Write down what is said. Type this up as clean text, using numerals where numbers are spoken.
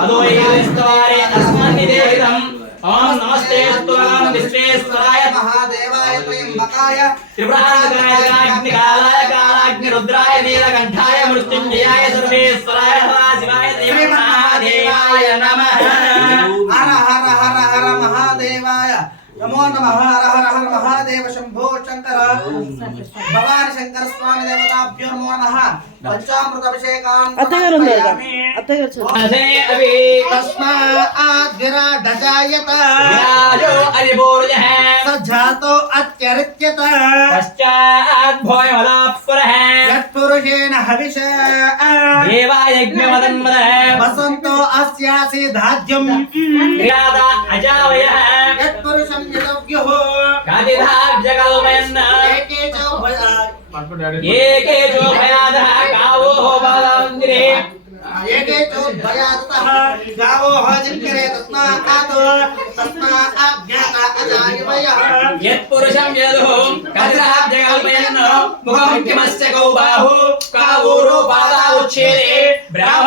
अदोयस्तवारे अस्मन्निदेहितम् ओम नमस्ते स्तुवाम विश्वेश्वराय महादेवाय त्र्यंबकाय त्रिपुरांतकाय अग्निकालाय कालाग्निरुद्राय नीलकंठाय मृत्युंजयाय सर्वेश्वराय शिवाय महादेवाय नमः। हर हर हर हर महादेवाय नमो नमः। हर हर हर महादेव शंभो शंकर भगवान शंकर स्वामी देवताभ्यो नमो नमः। पंचामृत अभिषेकान् असे अभी तस्मात् विराडजायत विराजो अलिबोर्जः सज्जातो अत्यरित्यत पश्चात् भोयमदापुरः यत्पुरुषेण हविषा देवायज्ञमदन्मदः वसन्तो अस्यासि धाज्यम् क्रियादा अजावयः यत्पुरुषं यदव्युः कादिधार्जकल्पयन् एके चोभयादः गावो बालाञ्जरे एके चोभयादः गावो हजिक्रे तस्मात् अज्ञाता अजायवयः यत्पुरुषं यदुः कादिधार्जकल्पयन् मुखं किमस्य गौ बाहु कावूरो पादा उच्छेदे ब्राह्मण